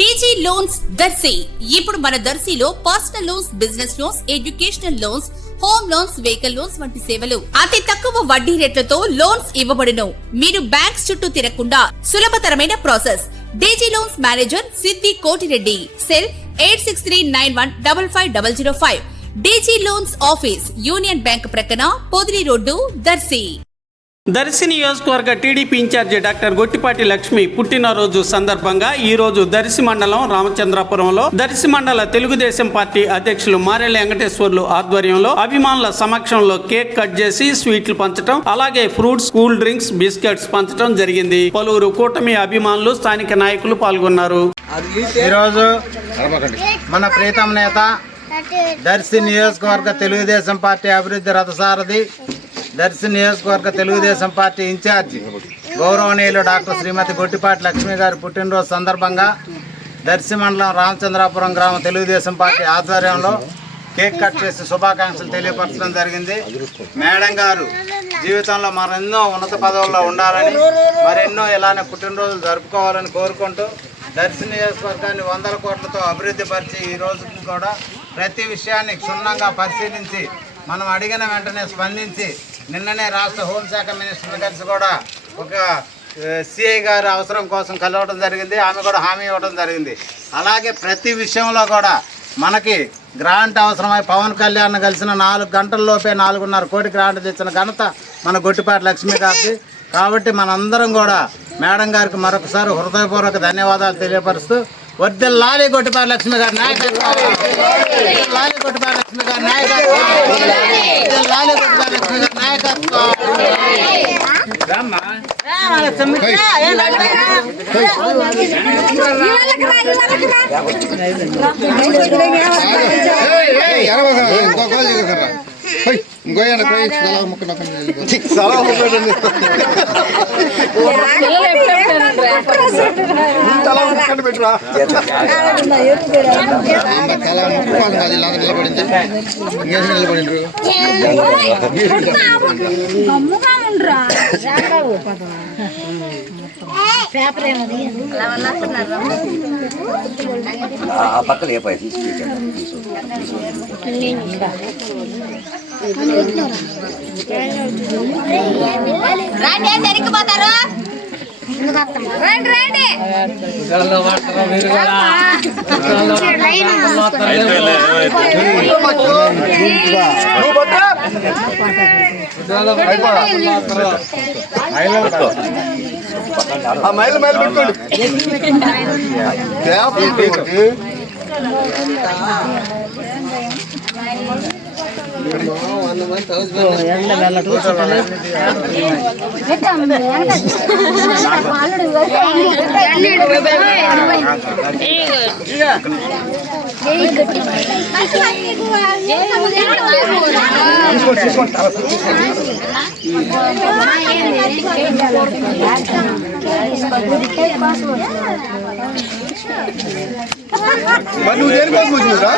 TG loans Darsi ఇప్పుడు మన దర్శిలో personal loans, business loans, educational loans, home loans, vehicle loans వంటి సేవలు అతి తక్కువ వడ్డీ రేట్లతో లోన్స్ ఇవ్వబడును. మీరు బ్యాంక్స్ చుట్టూ తిరగకుండా సులభతరమైన process. DG loans manager Siddi Kotireddy. Cell 8639155005. DG loans office union bank ప్రక్కన, పొదిలి రోడ్డు, దర్శి. దర్శి నియోజకవర్గ TDP incharge doctor Gottipati Lakshmi పుట్టినరోజు సందర్భంగా ఈ రోజు దర్శి మండలం రామచంద్రాపురంలో దర్శి మండల తెలుగుదేశం పార్టీ అధ్యక్షులు మారెళ్ళ వెంకటేశ్వర్లు ఆధ్వర్యంలో అభిమానుల సమక్షంలో కేక్ కట్ చేసి స్వీట్లు పంచడం, అలాగే ఫ్రూట్స్, కూల్ డ్రింక్స్, బిస్కెట్స్ పంచడం జరిగింది. పలువురు కూటమి అభిమానులు, స్థానిక నాయకులు పాల్గొన్నారు. ఈరోజు మన ప్రీతం నేత దర్శి నియోజకవర్గ తెలుగుదేశం పార్టీ అభివృద్ధి రథసారథి, దర్శి నియోజకవర్గ తెలుగుదేశం పార్టీ ఇన్ఛార్జి గౌరవనీయులు డాక్టర్ శ్రీమతి గొట్టిపాటి లక్ష్మి గారి పుట్టినరోజు సందర్భంగా దర్శి మండలం రామచంద్రాపురం గ్రామ తెలుగుదేశం పార్టీ ఆధ్వర్యంలో కేక్ కట్ చేసి శుభాకాంక్షలు తెలియపరచడం జరిగింది. మేడం గారు జీవితంలో మరెన్నో ఉన్నత పదవుల్లో ఉండాలని, మరెన్నో ఇలానే పుట్టినరోజులు జరుపుకోవాలని కోరుకుంటూ దర్శి నియోజకవర్గాన్ని 100 కోట్లతో అభివృద్ధి పరిచి ఈ రోజుకి కూడా ప్రతి విషయాన్ని క్షుణ్ణంగా పరిశీలించి మనం అడిగిన వెంటనే స్పందించి నిన్ననే రాష్ట్ర హోంశాఖ మినిస్టర్ కలిసి కూడా ఒక సిఐ గారి అవసరం కోసం కలవడం జరిగింది. ఆమె కూడా హామీ ఇవ్వడం జరిగింది. అలాగే ప్రతి విషయంలో కూడా మనకి గ్రాంట్ అవసరమై పవన్ కళ్యాణ్ కలిసిన 4 గంటల్లోపే 4.5 కోటి గ్రాంట్ తెచ్చిన ఘనత మన గొట్టిపాటి లక్ష్మి గారికి. కాబట్టి మనందరం కూడా మేడం గారికి మరొకసారి హృదయపూర్వక ధన్యవాదాలు తెలియపరుస్తూ వర్ధిల్లాలి గొట్టిపాటి లక్ష్మి గారి నాయకత్వం, వర్ధిల్లాలి గొట్టిపాటి లక్ష్మి గారి నాయకత్వం, వర్ధిల్లాలి గొట్టిపాటి లక్ష్మి గారి నాయకత్వం. పక్కన ఏ పై సరిగిపోతారు. రండి రండి. మైలు మైలు పెట్టుకోండి. మరి నువ్వు దేనికోసం వచ్చిందా?